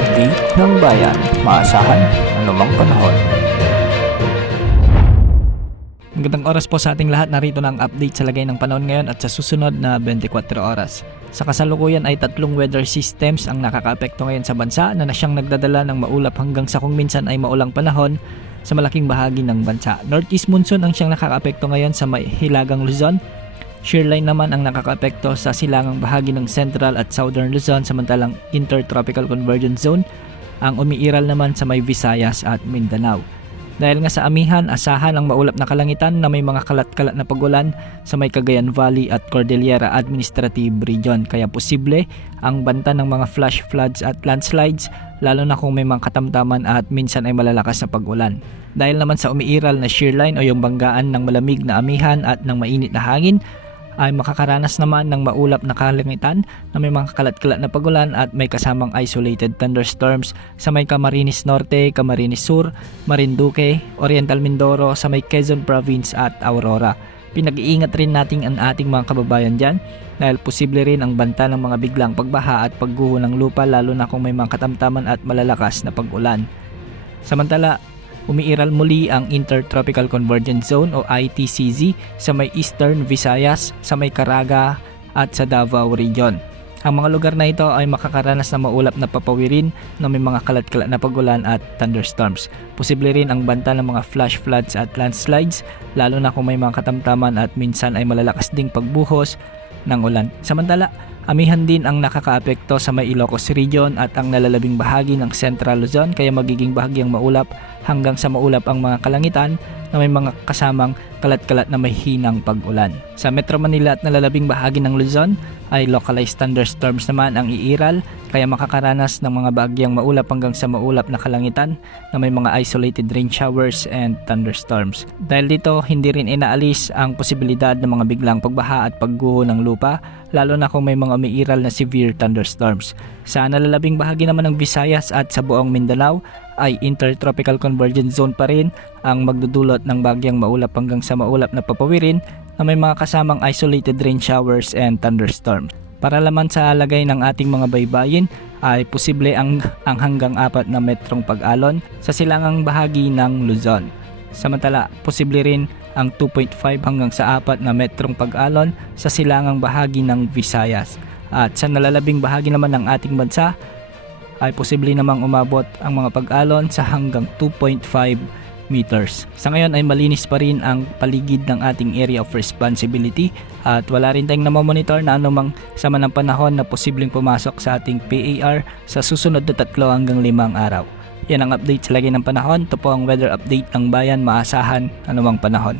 update ng bayan, maasahan anumang panahon. Magandang oras po sa ating lahat. Narito na ang update sa lagay ng panahon ngayon at sa susunod na 24 oras. Sa kasalukuyan ay tatlong weather systems ang nakakaapekto ngayon sa bansa na siyang nagdadala ng maulap hanggang sa kung minsan ay maulang panahon sa malaking bahagi ng bansa. Northeast monsoon ang siyang nakakaapekto ngayon sa may hilagang Luzon. Shearline naman ang nakakaapekto sa silangang bahagi ng Central at Southern Luzon, samantalang Intertropical Convergence Zone ang umiiral naman sa may Visayas at Mindanao. Dahil nga sa amihan, asahan ang maulap na kalangitan na may mga kalat-kalat na pagulan sa may Cagayan Valley at Cordillera Administrative Region. Kaya posible ang banta ng mga flash floods at landslides, lalo na kung may mga katamtaman at minsan ay malalakas na pag-ulan. Dahil naman sa umiiral na shearline o yung banggaan ng malamig na amihan at ng mainit na hangin, ay makakaranas naman ng maulap na kalangitan na may mga kalat-kalat na pagulan at may kasamang isolated thunderstorms sa may Camarines Norte, Camarines Sur, Marinduque, Oriental Mindoro, sa may Quezon Province at Aurora. Pinag-iingat rin natin ang ating mga kababayan dyan dahil posible rin ang banta ng mga biglang pagbaha at pagguho ng lupa, lalo na kung may mga katamtaman at malalakas na pag-ulan. Samantala, umiiral muli ang Intertropical Convergence Zone o ITCZ sa may Eastern Visayas, sa may Caraga at sa Davao Region. Ang mga lugar na ito ay makakaranas ng maulap na papawirin na may mga kalat-kalat na pagulan at thunderstorms. Posible rin ang banta ng mga flash floods at landslides, lalo na kung may mga katamtaman at minsan ay malalakas ding pagbuhos ng ulan. Samantala, amihan din ang nakakaapekto sa may Ilocos Region at ang nalalabing bahagi ng Central Luzon, kaya magiging bahagyang maulap hanggang sa maulap ang mga kalangitan na may mga kasamang kalat-kalat na may hinang pag-ulan. Sa Metro Manila at nalalabing bahagi ng Luzon ay localized thunderstorms naman ang iiral, kaya makakaranas ng mga bahagyang maulap hanggang sa maulap na kalangitan na may mga isolated rain showers and thunderstorms. Dahil dito, hindi rin inaalis ang posibilidad ng mga biglang pagbaha at pagguho ng lupa, lalo na kung may mga umiiral na severe thunderstorms. Sa nalalabing bahagi naman ng Visayas at sa buong Mindanao ay Intertropical Convergence Zone pa rin ang magdudulot ng bagyang maulap hanggang sa maulap na papawirin na may mga kasamang isolated rain showers and thunderstorms. Para laman sa lagay ng ating mga baybayin ay posible ang hanggang 4 na metrong pag-alon sa silangang bahagi ng Luzon. Samantala, posible rin ang 2.5 hanggang sa 4 na metrong pag-alon sa silangang bahagi ng Visayas. At sa nalalabing bahagi naman ng ating bansa ay posible namang umabot ang mga pag-alon sa hanggang 2.5 meters. Sa ngayon ay malinis pa rin ang paligid ng ating area of responsibility at wala rin tayong namomonitor na anumang sama ng panahon na posibleng pumasok sa ating PAR sa susunod na 3 hanggang 5 araw. Yan ang update sa lagay ng panahon. Ito po ang weather update ng bayan, maasahan anumang panahon.